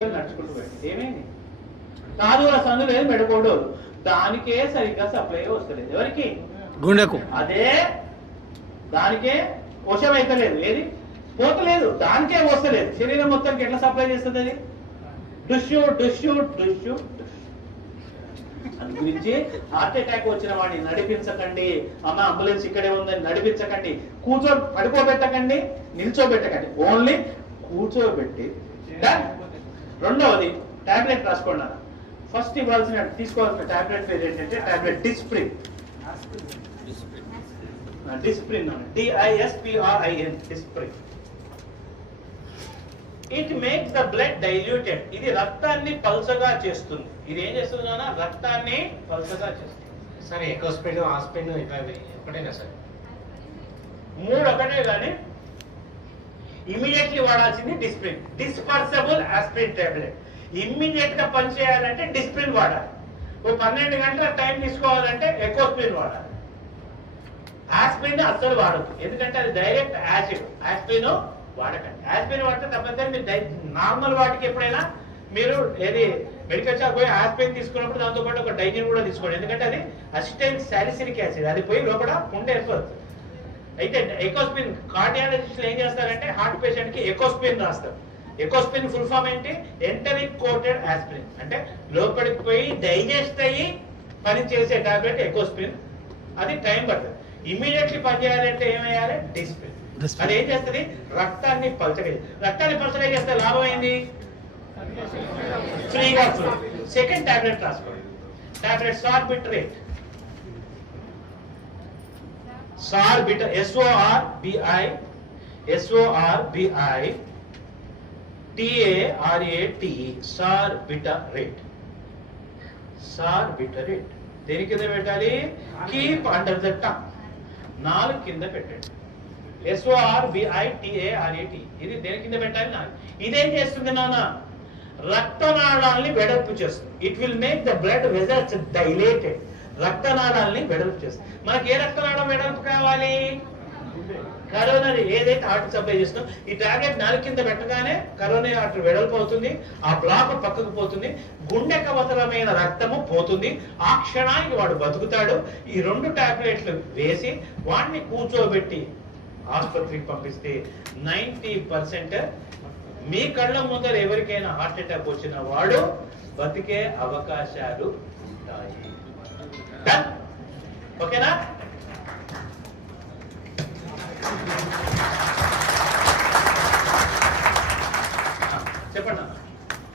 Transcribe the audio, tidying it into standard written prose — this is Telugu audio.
నడుచుకుంటూ పెట్టి ఏమైంది కాదు ఆ సందు లేదు పెడకూడదు దానికే సరిగ్గా సప్లై వస్తలేదు ఎవరికి గుండెకు అదే దానికే వశం అయితలేదు ఏది పోతలేదు దానికే వస్తలేదు శరీరం మొత్తానికి ఎట్లా సప్లై చేస్తుంది అది డుష్యూ డుష్యూ డుష్యూ అందు గురించి హార్ట్ అటాక్ వచ్చిన వాడిని నడిపించకండి అమ్మ అంబులెన్స్ ఇక్కడే ఉందని నడిపించకండి పడుకోబెట్టకండి నిల్చోబెట్టకండి ఓన్లీ కూర్చోబెట్టి రెండవది టాబ్లెట్ రాసుకోండి ఫస్ట్ ఇవ్వాల్సిన తీసుకోవాల్సిన టాబ్లెట్ పేరు ఏంటంటే tablet Disprin Disprin డిఐఎస్పిఆర్ఐఎన్ Disprin it makes the blood diluted ఇది రక్తాన్ని పల్చగా చేస్తుంది ఇది ఏం చేస్తుంది నాన్న రక్తాన్ని పల్చగా చేస్తుంది సార్ ఎకోస్పిన్ ఆస్పిన్ ఒకటేనా సార్ మూడు ఒకటే కానీ ఇమీడియట్లీ వాడాల్సింది Disprin dispersible aspirin tablet immediate గా పనిచేయాలంటే డిస్ప్రిన్ వాడాలి ఓ 12 గంటల టైం తీసుకోవాలంటే ఎకోస్పిన్ వాడాలి ఆస్పిరిన్ అస్సలు వాడదు ఎందుకంటే అది డైరెక్ట్ యాసిడ్ ఆస్పిరిన్ వాడకండి ఆస్పిరిన్ వాడితే తప్పనిసరి మీరు నార్మల్ వాటికి ఎప్పుడైనా మీరు ఏది మెడికల్ షాప్ పోయి ఆస్పిరిన్ తీసుకున్నప్పుడు దాంతో పాటు ఒక డైజిన్ కూడా తీసుకోండి ఎందుకంటే అది అసిటైల్ సాలిసిలిక్ యాసిడ్ అది పోయి లోపల పుండ ఏర్పడుతుంది అయితే ఎకోస్పిన్ కార్డియాలజిస్టులు ఏం చేస్తారంటే హార్ట్ పేషెంట్ కి ఎకోస్పిన్ రాస్తారు ఎకోస్పిన్ ఫుల్ ఫామ్ ఏంటి ఎంటరిక్ కోటెడ్ ఆస్పిరిన్ అంటే లోపలికి పోయి డైజెస్ట్ అయ్యి పని చేసే టాబ్లెట్ ఎకోస్పిన్ అది టైం పడుతుంది ఇమీడియట్లీ పని చేయాలంటే ఏమయ్యాలి డిస్పిన్ అది ఏం చేస్తుంది రక్తాన్ని పల్చగా చేస్తే లాభం ఏంది ఫ్రీగా ఫ్లో సెకండ్ టాబ్లెట్ రాసుకోండి టాబ్లెట్ సార్బిట్రేట్ సార్బిటర్ SORBI TARATE సార్బిటరేట్ సార్బిటరేట్ దేని కింద పెట్టాలి కీప్ అండర్ ద టంగ్ నాలుగు కింద పెట్టండి SORBITARATE ఇది దేని కింద పెట్టాలి నాలుగు ఇదేం చేస్తుంది నాన్న రక్తనాళాలని వెడల్పు చేస్తుంది it will make the blood vessels dilated రక్తనాళాలని వెడల్పు చేస్తుంది మనకి ఏ రక్తనాళం వెడల్పు కావాలి కరోనరీ ఏదైతే హార్ట్ సప్లై చేస్తుందో ఈ టాబ్లెట్ నాలుగు కింద పెట్టగానే కరోనరీ హార్ట్ వెడల్పు అవుతుంది ఆ బ్లాక్ పక్కకు పోతుంది గుండె కవతలమైన రక్తము పోతుంది ఆ క్షణానికి వాడు బతుకుతాడు ఈ రెండు టాబ్లెట్లు వేసి వాడిని కూర్చోబెట్టి ఆసుపత్రికి పంపిస్తే 90% మీ కళ్ళ ముందర ఎవరికైనా హార్ట్ అటాక్ వచ్చిన వాడు బతికే అవకాశాలు ఉంటాయి ఓకేనా చెప్పండి